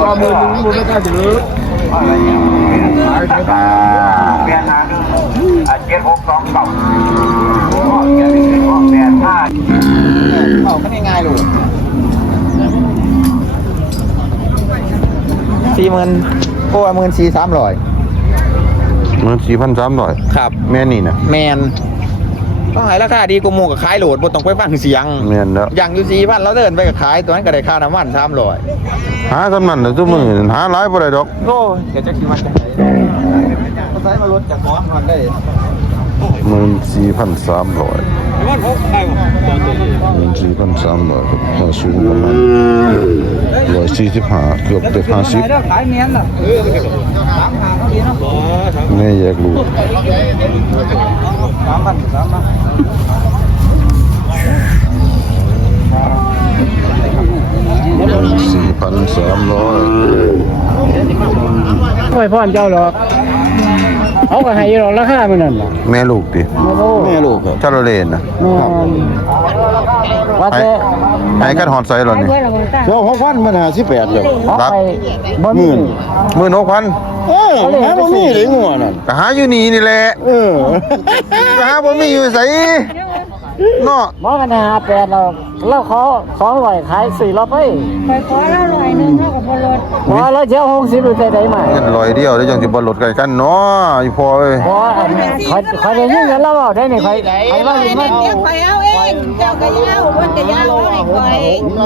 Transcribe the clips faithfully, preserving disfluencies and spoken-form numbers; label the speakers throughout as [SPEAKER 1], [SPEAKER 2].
[SPEAKER 1] มือหนึ่งมือไม่กล้าจะลึกเปลี่ยนหาหนึ่งเจ็ดหกสองเก้าเจ็ดหกแปดห้าเขาก็ง่ายๆลูกสี่หมื่นโอ้หมื่นสี่สามร้อย
[SPEAKER 2] หมื่นสี่พันสามร้อย
[SPEAKER 1] ครับ
[SPEAKER 2] แม่นี่นะ
[SPEAKER 1] แมนต้องให้ราคาดีกว่าหมู่กับขายโหลดบ่ต้องไปฟังเสียง
[SPEAKER 2] แม่นแล้ว
[SPEAKER 1] อย่างอยู่สี่พันเราเดินไปกับขายตัวนั้นก็ได้ค่าน้ำมันสามร้อย
[SPEAKER 2] หาสำนันแต่ทุกมือหาหลายบ่ได้ดอก
[SPEAKER 1] โอ้เดี๋ยวจะคิดว่าจะไหนก็ใช้มาลดจากของมันได้
[SPEAKER 2] หมื่นสี่พันสามร้อยหมื่นสี่พันสามร้อยถ้าสูงประมาณร้อยสี่สิบห้าเกือบเต็มห้าสิบ
[SPEAKER 1] ขายเมียนน่ะสามหาเท่านี้เนาะ
[SPEAKER 2] แม่แยกลูก
[SPEAKER 1] สามพันสามพัน
[SPEAKER 2] สี่พันสามร้อย
[SPEAKER 3] ไม่พ่อนเจ้าหรอกเขาก็ให้หรอกราคามันนั่นแหละ
[SPEAKER 2] แม่ลูกดิ
[SPEAKER 1] แม่ลูกครับ
[SPEAKER 2] ชาโลเลนนะ
[SPEAKER 3] ว่าแต่
[SPEAKER 2] ไอ้กันหอดใส่หรอนี่
[SPEAKER 1] เจ้าหกพันมันหาสิบแปดเลย
[SPEAKER 2] รับ
[SPEAKER 3] หมื่น
[SPEAKER 2] หมื่นหกพัน
[SPEAKER 1] เออหาบ่มีเลยงัวนั่น
[SPEAKER 2] ก็หาอยู่นี่นี่แหละ
[SPEAKER 1] เออ
[SPEAKER 2] ก็หาบ่มีอยู่ใส่เนาะ
[SPEAKER 3] มอกันหาแปดเราเราขอขอไหวขายสี่เราไป
[SPEAKER 4] ไปขอเราหน่อยนึงเท่ากับพลด
[SPEAKER 3] ขอแล้วเจ้าหกสิบดูใจได้ไหม
[SPEAKER 2] เงินลอยเดียวได้จังสิบ่ลดกันกันเนาะอีพอเอ้ย
[SPEAKER 3] ขอขอขอได้เงินกันแล้วได้นี่ใครใครว่าสิมา
[SPEAKER 4] เดี๋ยวคอยเอาเองเจ้าก็ยาวคนก็ยาวให้คอย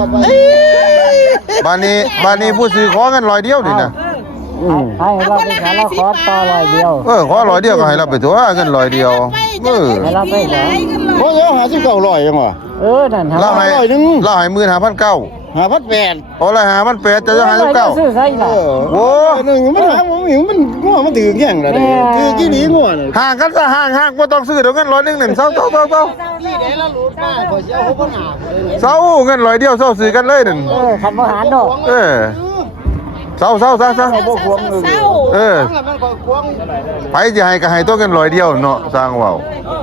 [SPEAKER 2] บ้านนี้บ้านนี้ผู้ซื้อขอเงินลอยเดียวนี่นะ
[SPEAKER 3] ให้เราไปขายเราขอต่อร้อยเดียว
[SPEAKER 2] เออขอร้อยเดียวก็ให้เราไปตัวเงินร้อยเดียวเออ
[SPEAKER 3] ให้เราไปเหรอ
[SPEAKER 1] เพราะเขาหาสิบเก้าร้อยยังวะ
[SPEAKER 3] เออนั่น
[SPEAKER 2] เราให้เราให้หมื่นห้าพันเก้า
[SPEAKER 1] หาพันแปด
[SPEAKER 2] โอ้ละหาพันแปดจะจะหาสิบเก้าโอ้
[SPEAKER 1] หนึ่งมันหาผมอยู่มันงัวมันถือแข่งเลยคือกี่หลีงัวน่ะ
[SPEAKER 2] ห่างกันซะห่างห่างบ่ต้องซื้อเดี๋ยวเงินร้อยนึงเนี่ยเซาเซาเซาเซา
[SPEAKER 1] ที่ไหนละหลุดมาขอเสียหกพันห้า
[SPEAKER 2] เซาเงินร้อยเดียวเซาซื้อกันเลยนั่น
[SPEAKER 3] เออคันบ่หารดอก
[SPEAKER 2] เออเศร้าเศร้าซะซะเออไปจะให้ก็ให้ตัวกันร้อยเดียวเนาะสร้างว่าว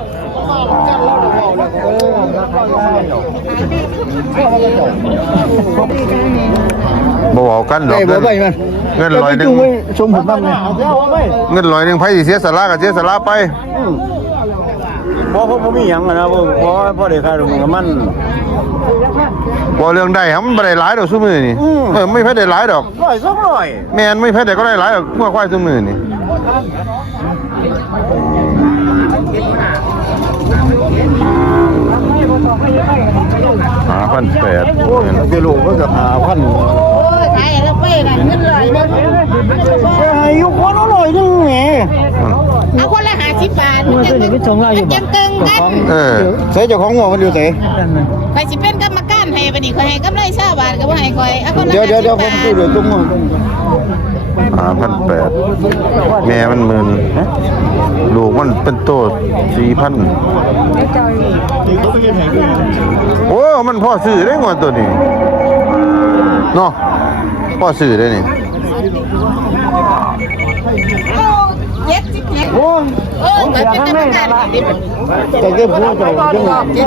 [SPEAKER 2] บ่เอากันดอกเงินเงินร้อยนึง
[SPEAKER 1] ชมผมบ้างไง
[SPEAKER 2] เงินร้อยนึงไผสิเสียสละก็เสียสละไป
[SPEAKER 1] บ่ผมบ่มีหยังนะบ่บ่บ่ได้ค่าดอกมัน
[SPEAKER 2] บ่เรื่องได้ครับมันบ่ได้หลายดอกซุมื้อนี่เออไม่แพ้ได้หลายดอก
[SPEAKER 1] ร้อยสองร้อย
[SPEAKER 2] แม่นไม่แพ้ได้ก็ได้หลายดอกงัวควายซุมื้อนี่ห้าพันแปดโอ้ย
[SPEAKER 1] เดี๋ยวลูกก็จะห้าพัน
[SPEAKER 4] โอ้ยขายแล้วไปน่ะเงินลอยบ่
[SPEAKER 1] ให้อยู่คนอร่อยนึงแหม
[SPEAKER 4] เอาคนละห้าสิบบาทมันจะเป็นจังเกิงกัน
[SPEAKER 2] เออ
[SPEAKER 1] ใส่เจ้าของงัวมันอยู่ไส
[SPEAKER 4] ไปสิเป็นกรรมการให้บัดนี้ข่อยให้กำไรยี่สิบบาทก็บ่ให้ข่อยเอาคนละ
[SPEAKER 1] เดี๋ยวเดี๋ยวเดี๋ยวผมซื้อเดี๋ยวจุ่มงัว
[SPEAKER 2] ห้าพันแปดแม่มันหมื่นลูกมันเป็นโตสี่พันโอ้มันพ่อซื้อได้งวดตัวนี้เนาะพ่อซื้อได้นี่
[SPEAKER 4] โอ้เออแต่เป็นกรรมการ
[SPEAKER 1] แต่เก็บหัวเจ้ายัง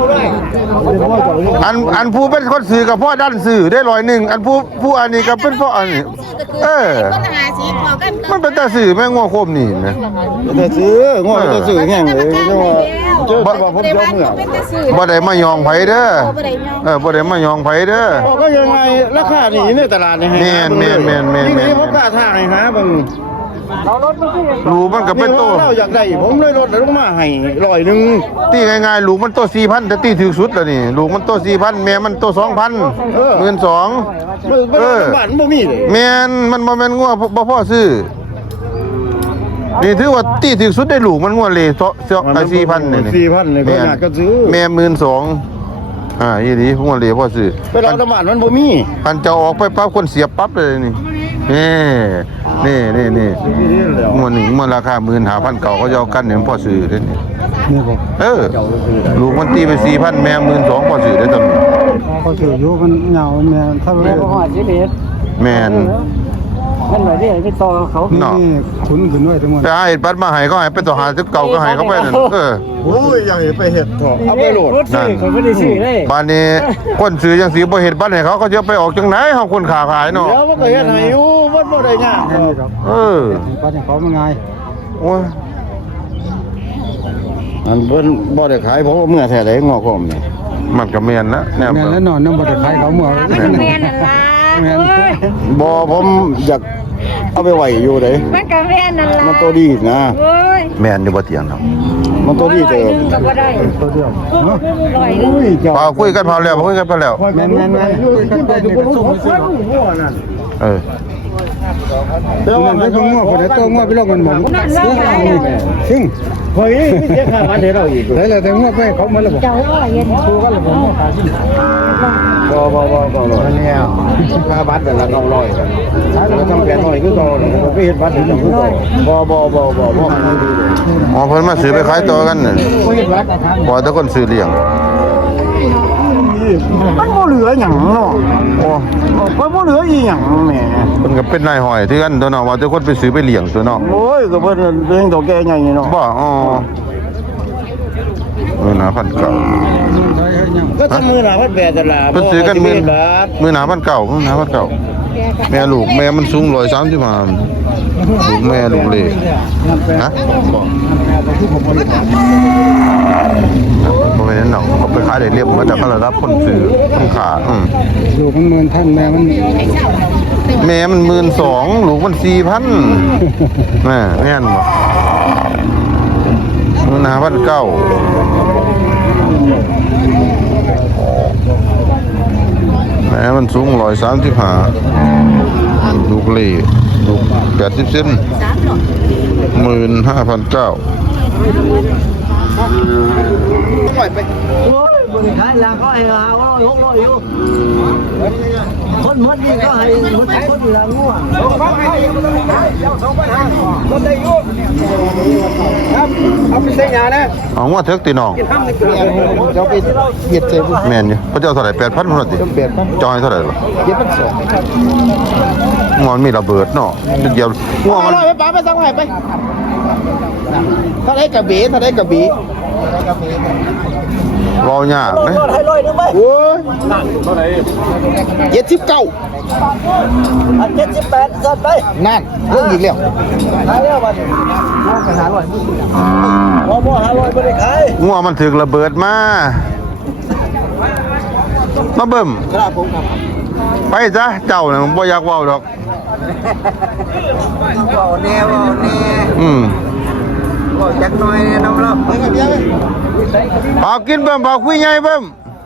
[SPEAKER 2] อันอันผู้เป็นคนซื้อกับพ่อดันซื้อได้ร้อยหนึ่งอันผู้ผู้อันนี้ก็เป็นพ่ออันนี้เออมันเป็นแต่ซื้อแม่งงัวโคมนี่นะ
[SPEAKER 1] แต่ซื้องัวแต่ซื้อแห้งเลยจังว่าเจอบ่ผมเจ้าเมื่อ
[SPEAKER 2] บ่ได้มายองไผเด้อเออบ่ได้มายองไผเด้อ
[SPEAKER 1] ก็ยังไงราคานี่ในตลาดนี่ให้
[SPEAKER 2] แม่นแม่นแม่นแม่น
[SPEAKER 1] นี่เขากล้าทางให้หาเบิ่ง
[SPEAKER 2] ลูกมันก็เป็นโต
[SPEAKER 1] เราอยากได้ผมเลยลดลงมาให้ร้อยนึง
[SPEAKER 2] ตีง่ายๆลูกมันโต สี่พัน แต่ตีถึกสุดแล้วนี่ลูกมันโต สี่พัน แม่มันโต สองพัน หนึ่งหมื่นสองพัน
[SPEAKER 1] เออบ้านบ่มีเลย
[SPEAKER 2] แม่นมันบ่แม่นงัวบ่พอซื้อนี่ถือว่าตีถึกสุดได้ลูกมันงัวเลยเซาะไอ้ สี่พัน นี่
[SPEAKER 1] สี่พันนี่ก็น่าก็ซื้อ
[SPEAKER 2] แม่ หนึ่งหมื่นสองพัน อ่าอีหลีงัวเลยพอซื้อ
[SPEAKER 1] ไปเราตะบ้านมันบ่มี
[SPEAKER 2] คันจะออกไปปั๊บคนเสียบปั๊บเลยนี่นี่นี่นี่นี่มันหนึ่งมันราคาหมื่นหาพันเก่าเขาจะเอากันเนี่ยพ่อซื้อได้นี่เออลูกมันตีไปสี่พันแม่หมื่นสองพ่อซื้อได้ตอนนี้
[SPEAKER 3] พ่อซื้ออยู่มันเหงาแม่ถ้าแม่พ่อหอดสิเบ็ด
[SPEAKER 2] แม่น
[SPEAKER 3] มันไหนที่ไปต่อเขา
[SPEAKER 2] เนาะ
[SPEAKER 3] ขุนขึ้นไว้ทั้งหมด
[SPEAKER 2] แต่ไอ้บัตรมาให้ก็ให้ไปต่อหาสิบเก่าก็ให้เขาไปนั่นเออ
[SPEAKER 1] โอ้ยยังไปเห็ดถอดเอาไปโหลด
[SPEAKER 3] นั่นเขาไม่ได้ซื้อเลย
[SPEAKER 2] บ้านนี้คนซื้อยังซื้อบ่เห็ดบัตรให้เขาเขาจะไปออกจังไหนเขาคนขาขายเนาะ
[SPEAKER 1] เดี๋ยวมันก็เห็ดให้อยู่บ่ได้ยากครับ
[SPEAKER 2] เออ
[SPEAKER 3] ก็จะเขามันไง
[SPEAKER 2] โอ้ย
[SPEAKER 1] อันเพิ่นบ่ได้ขายเพราะว่าเมื่อแท้ได้งอกผมนี่
[SPEAKER 2] มันก็แม่นนะแนว
[SPEAKER 3] แม่แล้วนอนน้ำบัตรขายเขาหมด
[SPEAKER 4] มันแม่นนั่นล่ะเอ้ย
[SPEAKER 1] บ่ผมอยากเอาไปไว้อยู่เด้
[SPEAKER 4] มันก็แม่นนั่นล่ะ
[SPEAKER 1] มันตัวดีนะ
[SPEAKER 4] เอ้ย
[SPEAKER 2] แม่นอยู่บ่เถียงครับ
[SPEAKER 1] มันตัวดีเด้อ
[SPEAKER 4] ก็บ่ได้
[SPEAKER 3] ตัวเดียว
[SPEAKER 4] ร้อยหนึง
[SPEAKER 2] พอคุยกันพอแล้วคุยกันพอแล้ว
[SPEAKER 3] แม่นแม่นแม่นกันไปนี่ก็ส่งไปซื้อ
[SPEAKER 2] เออ
[SPEAKER 3] เดี๋ยวมันไปทุ่งงัวคนเดียวตัวงัวไปลงกันหมดซึ่งเฮ้ยพี่เจ๊ข้าวันเดียวเราอีกเลยเลยแต่งัวไปเขามาแล้วบอก
[SPEAKER 4] เจ้าว่าเย็น
[SPEAKER 3] ชูกันแล้วผมงัวขาชิ้น
[SPEAKER 1] บ่บ่บ่บ่บ่เนี่ยค่าบัตรแต่ละเก้าร้อยกันแล้วต้องแปดร้อยคือเก่าแล้วก็ไปเฮ็ดบัตรถึงคือเก่าบ่บ่บ่บ่บ่มันดีเลย
[SPEAKER 2] อ๋อเพิ่นมาซื้อไปขายต่อกันน่ะ
[SPEAKER 3] ไปเฮ็ดวัดทาง
[SPEAKER 2] บ่แต่คนซื้อเลี้ยง
[SPEAKER 1] มันบ่เหลือหยังเนาะ
[SPEAKER 2] โอ้
[SPEAKER 1] มันบ่เหลืออีหยังแหม
[SPEAKER 2] เพิ่นก็เป็นนายห้อยที่กันตัวเนาะว่าแต่คนไปซื้อไปเลี้ยงตัวเนาะ
[SPEAKER 1] โอ้ยก็เพิ่นเลี้ยงตัวแก่ใหญ่เนาะ
[SPEAKER 2] บ่อ๋อเออนะพันเก่า
[SPEAKER 1] ก็ทำมือหน้าพันแปดตลาด
[SPEAKER 2] เพิ่นซื้อกันมื้อ
[SPEAKER 1] บ่ว่าสิบ
[SPEAKER 2] มื้อหนาพันเก่ามื้อหนาพันเก่าแม่ลูกแม่มันสูงหนึ่งร้อยสามสิบห้าลูกแม่ลูกเล่ฮะบ่แม่นเนาะเขาไปขายได้เรียบมาจากระดับคนซื้อคนขาอืม
[SPEAKER 3] ลูกมันเมินท่านแม่มัน
[SPEAKER 2] แม่มันหมื่นสองลูกมันสี่พันแม่แม่นบ่มื้อหนาพันเก้าแม่มันสูงร้อยสามสิบห้าลูกเล่ลูกแปดสิบเซนหมื่นห้าพันเก้า
[SPEAKER 5] บริการแล้วก็ให้หาว่าหกร้อยอยู่คนหมดนี่ก็ให้หมดคนละงัว
[SPEAKER 2] เอาว่าเถิกตีน้อง
[SPEAKER 3] จะไปเหยียดเจ็บ
[SPEAKER 2] แม่นอยู่พระเจ้าเท่าไหร่แปดพันพุ่นติจอยเท่าไหร่ล่ะ
[SPEAKER 3] เหยียดมันสอง
[SPEAKER 2] งอนมีระเบิดเนาะเดี๋ยวง่วงมัน
[SPEAKER 3] ไปป้าไปสั่งไห้ไปถ้าได้กระบี่ถ้าได้กระบี่
[SPEAKER 2] รอยากนะ
[SPEAKER 5] ให้ร้อยนึงไหม
[SPEAKER 3] โอ้ยเจ็ดสิบเก้า
[SPEAKER 5] อันเจ็ดสิบแปดจัดไป
[SPEAKER 3] นั่นเรื่องอีกแล้ว
[SPEAKER 5] ขายแล้วบัดไปหาร้อยพอบ่หาร้อยบ่ได้ขาย
[SPEAKER 2] ง่วงมันถึกระเบิดมามาเบิ่ม
[SPEAKER 5] ครับผมครับ
[SPEAKER 2] ไปจ้ะเจ้าน่ะบ่อยากเว้าดอก
[SPEAKER 5] เว้าแนวเว้าแนว
[SPEAKER 2] อืม
[SPEAKER 5] เว้าจักหน่อยน้ำรับไปกับเบียร์
[SPEAKER 2] เปล่ากินเบิ่มเปล่าคุยใหญ่เบิ่ม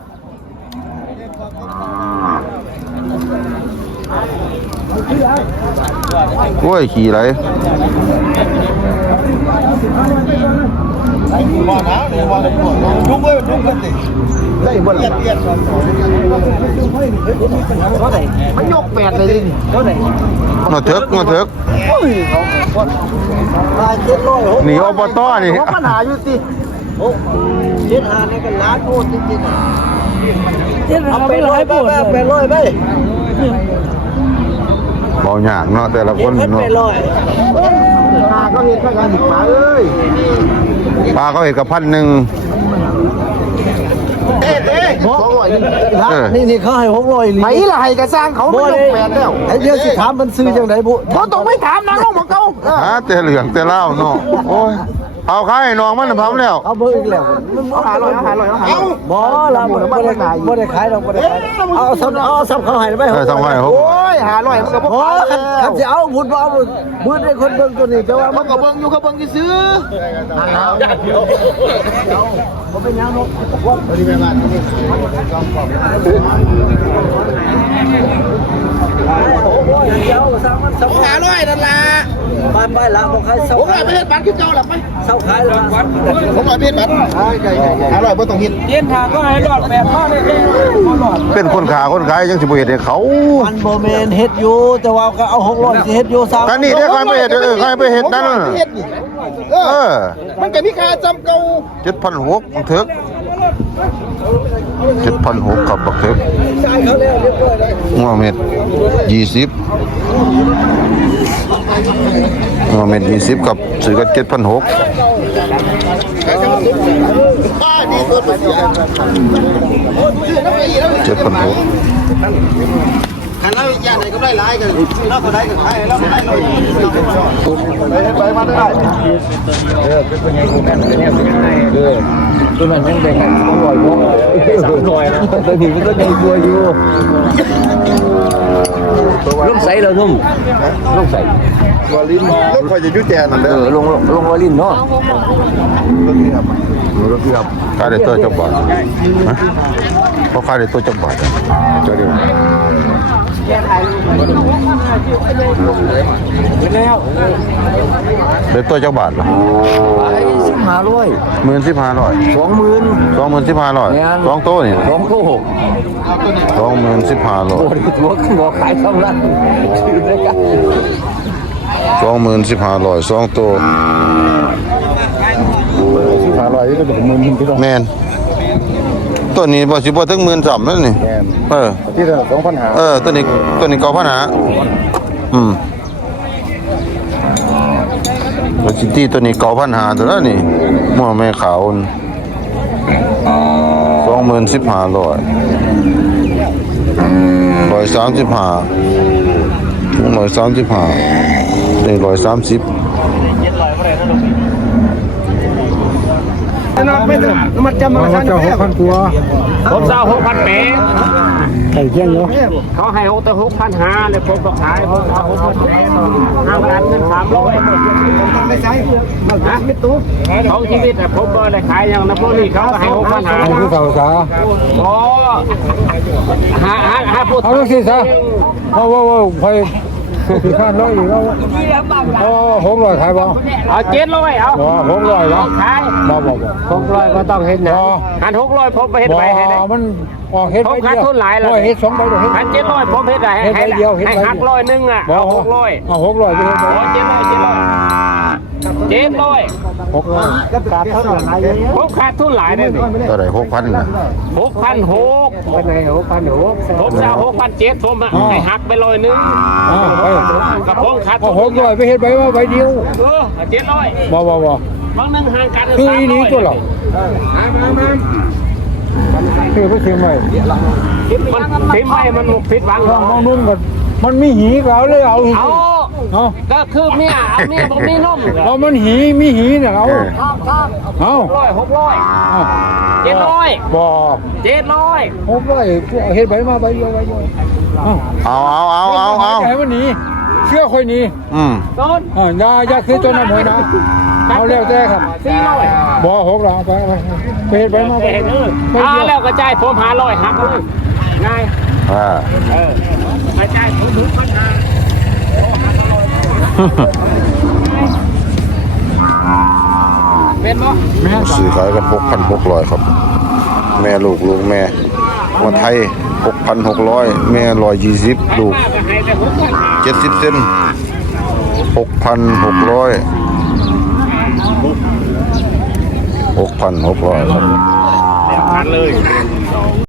[SPEAKER 2] โอ้ยขี่ไหล
[SPEAKER 5] ดุ้งเว้ยดุ้งกันดิได้บ่ล่ะมันยกแปดเลยดิเท่าไหร่
[SPEAKER 2] งอเถิกงอเถิก
[SPEAKER 5] มาเจ็ดร้อยหก
[SPEAKER 2] หนีอบตนี่
[SPEAKER 5] ผมปัญหาอยู่สิโอ้เจ็ดหาในกันล้านโคตรจริงๆเอาไปร้อยไปไปร้อยไป
[SPEAKER 2] บ่ยากเนาะแต่ละคน
[SPEAKER 5] เจ็ด
[SPEAKER 2] เนาะ
[SPEAKER 5] ไปร้อยหาก็เห็นแค่การศึกษาเอ้ย
[SPEAKER 2] ปลาเขาเห็นกับพันหนึ่ง
[SPEAKER 5] เอ๊ะเอ๊ะสองร้อย
[SPEAKER 2] เออ
[SPEAKER 5] นี่นี่เขาให้หกร้อยลี
[SPEAKER 3] ไหนล่ะให้กระสร้างเขาไม่ต้องแปดแล้ว
[SPEAKER 5] ไอ้เดี๋ยวสิถามมันซื้อจังไดบุ
[SPEAKER 3] เขาต้องไม่ถามนางลงมาเก่า
[SPEAKER 2] หาแต่เหลืองแต่เล่าเนาะโอ้ยเอาขายให้น้องมันน่ะพร้อมแล้ว
[SPEAKER 5] เอาเบอร์อีกแล้ว
[SPEAKER 3] เอาหาลอยเอาหาลอยเอาหาลอย
[SPEAKER 5] บ่ละบ่ได้ขายบ่ได้ขายดอกบ่ได้ขายเอาซับเอาซับเขาให้ไป
[SPEAKER 2] เออทำให้เขา
[SPEAKER 3] โอ้ยหาลอยมันก็บ่
[SPEAKER 5] โอ้
[SPEAKER 3] ขาย
[SPEAKER 5] คันสิเอาบุญบ่เอาบุญบุญให้คนเบิ่งตัวนี้แต่ว่า
[SPEAKER 3] มั
[SPEAKER 5] มัน น
[SPEAKER 3] ก็
[SPEAKER 5] ก็
[SPEAKER 3] เบิ่งอยู่ก็เบิ่งซื้อ
[SPEAKER 5] บ่เป็นหยังเนาะ
[SPEAKER 3] หาลอยนั่นล่ะ
[SPEAKER 5] บ้านไปละบ่ขายเซา
[SPEAKER 3] ผมลอยไปเฮ็ดบัตรคือเก่าล่ะไป
[SPEAKER 5] เซาขายละ
[SPEAKER 3] ผมลอยไปเฮ็ดบัตรหาลอยบ่ต้องเฮ็ด
[SPEAKER 2] เป็นคนขาคนขายยังสิบ่เฮ็ดให้เขา
[SPEAKER 5] มันบ่แม่นเฮ็ดอยู่แต่ว่าก็เอาหกร้อยสิเฮ็ดอยู่ซ้ำ
[SPEAKER 2] กันนี่ได้ใครไปเฮ็ดเออใครไปเฮ็ดนั่นน่ะ
[SPEAKER 3] เฮ็ดนี่เอ
[SPEAKER 2] เอ
[SPEAKER 3] อ
[SPEAKER 2] อ
[SPEAKER 3] มันก็มีค่าจำเก่า
[SPEAKER 2] เจ็ดพันหกบักเถิกเจ็ดพันหกกับบักเถิก
[SPEAKER 5] จ่ายเขาแล้วเรียบร้อยเลย
[SPEAKER 2] งัวเม็ดยี่สิบงัวเม็ดยี่สิบกับซื้อกันเจ็ดพันหก
[SPEAKER 3] บ้านี่ตัวเสียชื่อน้ำอีแล้ว
[SPEAKER 2] เจ็ดพันหก
[SPEAKER 3] คันเราย่าน
[SPEAKER 1] ไหนก็ได้หลายกันแล้วก็ได้กันใครแล้วได้เลยไปมาได้เออเป็นยังไงกูแม่เนี่ยเป็นยังไงเออตัวนั้นยังเป็นกันสองร้อยโมสามร้อยนะตัวนี้มันก็ยังบัวอยู่ลงใส่แล้วนุ่มลงใส่วอลินลงคอยจะยุ่แจนั่นเด้อลงลงวอลินเนาะลงนี่ครับลงนี่ครับ
[SPEAKER 2] ขายได้ตัวจักบาทฮะเขาขายได้ตัวจักบาทตัวเดียวได้ตัวจักบาทเหรอ
[SPEAKER 5] ไอ้สิบห้าร้อย
[SPEAKER 2] หมื่นสิบห้าร้อย
[SPEAKER 5] สองหมื่น
[SPEAKER 2] สองหมื่นสิบห้าร้อยสองโต๊ะนี่
[SPEAKER 5] สองโลหก
[SPEAKER 2] สองหมื่นสิบห้าร้อย
[SPEAKER 5] โอ้ยตัวขึ้นหัวขายสองล้านชื่อได้กัน
[SPEAKER 2] สองหมื่นสิบห้าร้อยสองโต๊ะ
[SPEAKER 3] สิบห้าร้อยก็เป็นหมื่นพี่น้อง
[SPEAKER 2] แมนตัวนี้บ่สิบ่ถึงหมื่นสามนั่นนี่เออ
[SPEAKER 3] ที่ละสองพันห้า
[SPEAKER 2] เออตัวนี้ตัวนี้เก้าพันหาอืมตัวซิตี้ตัวนี้เก้าพันหาตัวนั้นนี่มั่วแม่ขาวสองหมื่นสิบห้าร้อยร้อยสามสิบห้าร้อยสามสิบห้านี่ร้อยสามสิบ
[SPEAKER 1] มันจะมา
[SPEAKER 3] เจ้าหกพันตัว
[SPEAKER 6] ผมเจ้าหกพันแปด
[SPEAKER 3] ไข่เที่ยงเนาะ
[SPEAKER 6] เขาให้หกแต่หกพันห้าเลยผมก็ขายผมเอาหกพันแปดห้าพันเงินสามร้อย
[SPEAKER 1] ไม่ใช่นะไม่ตู้
[SPEAKER 6] ของชีวิตอะผมก็เลยขายอย่างนั้นพวกนี้เขาก็ให้หกพันห้า
[SPEAKER 3] ผู้สาวสา
[SPEAKER 6] โอ้หาหาหาพูด
[SPEAKER 3] เอาสิซะว่าว่าว่าไปสี่พันร้อยอยู่แล้วอ๋อหกร้อยขายบ่
[SPEAKER 6] เอาเจ็ดร้อยเอา
[SPEAKER 3] อ๋อหกร้อยแล้ว
[SPEAKER 6] ขาย
[SPEAKER 3] บ่บ่บ่
[SPEAKER 6] หกร้อยก็ต้องเห็นนะหันหกร้อยผมไปเห็น
[SPEAKER 3] บ่
[SPEAKER 6] ไปให้ได้
[SPEAKER 3] มันออกเฮ็ด
[SPEAKER 6] ผม
[SPEAKER 3] ไป
[SPEAKER 6] ขาด
[SPEAKER 3] เดียว
[SPEAKER 6] ทุนหลายแล้ว
[SPEAKER 3] เฮ็ดสองใบเดียวเฮ็ด
[SPEAKER 6] หันเจ็ดร้อยผมเห็นได้ให้ให้ให้หักร้อยนึงอ่ะเอาหกร้อย
[SPEAKER 3] เอาหกร้อยไปเฮ็ด
[SPEAKER 6] โอ้เจ็ดร้อยเจ็ดร้อยเจ็ดร้อย
[SPEAKER 3] หกร้อยขาดเท่าไหร่
[SPEAKER 6] ผมขาดทุนหลายเลย
[SPEAKER 2] ตัวไหนหกพันนะ
[SPEAKER 6] หกพันหก
[SPEAKER 3] เป็นไงหกพันหก
[SPEAKER 6] ผมจะหกพันเจ็ดผมให้หักไปร้อยนึง
[SPEAKER 3] อ้าวไป
[SPEAKER 6] กับผมขาด
[SPEAKER 3] เอาหกร้อยไปเฮ็ดใบว่าใบเดียว
[SPEAKER 6] เออเจ็ดร้อย
[SPEAKER 3] บ่บ่บ่
[SPEAKER 6] บางนึงห่างกัน
[SPEAKER 3] คืออีนี้ตัวเหรอคือไปซื้อใหม่
[SPEAKER 6] มันทิมไปมันผิดหวัง
[SPEAKER 3] มองนู่นก่อนมันมีหีก็เอาเลยเอา
[SPEAKER 6] เอา
[SPEAKER 3] เอา
[SPEAKER 6] ก็คือเมียเอาเมียผมมีนม
[SPEAKER 3] เอามันหีมีหีเนี่ยเอาเอา
[SPEAKER 6] ร้อยหกร้อยเจ็ดร้อย
[SPEAKER 3] บ่
[SPEAKER 6] เจ็ดร้อย
[SPEAKER 3] หกร้อยเฮ็ดใบมาใบเดียวใบเดียวเอา
[SPEAKER 2] เอาเอาเอาเอาเอา
[SPEAKER 3] ไอ้มันหนีเชื่อค่อยหนี
[SPEAKER 2] อืม
[SPEAKER 6] ต้น
[SPEAKER 3] อ่าอย่าอย่าคือตัวน้ำหอยนะเอาแล้วแต่ครับ
[SPEAKER 6] สี่ร้อย
[SPEAKER 3] บ่หกร้อยไปไปไปเฮ็ดใบมาใบ
[SPEAKER 6] เห็น
[SPEAKER 3] เดี
[SPEAKER 6] เอ
[SPEAKER 3] ยว
[SPEAKER 6] อ
[SPEAKER 3] ใบ
[SPEAKER 6] อ่า
[SPEAKER 3] เดียว
[SPEAKER 6] แล้วกระจายผมหาร้อยหักเลยง่าย
[SPEAKER 2] อ่า
[SPEAKER 6] เออกระจายผมถึงปัญหาเป็นบ่
[SPEAKER 2] ซื้อขายกันหกพันหกร้อยครับ แม่ลูกลูกแม่วันไทยหกพันหกร้อยแม่ร้อยยี่สิบลูก
[SPEAKER 6] ป้าก็ให้แต่หกพัน
[SPEAKER 2] เจ็ดสิบเซนหกพันหกร้อยหกพันหกร้อยครับ
[SPEAKER 6] หักเลย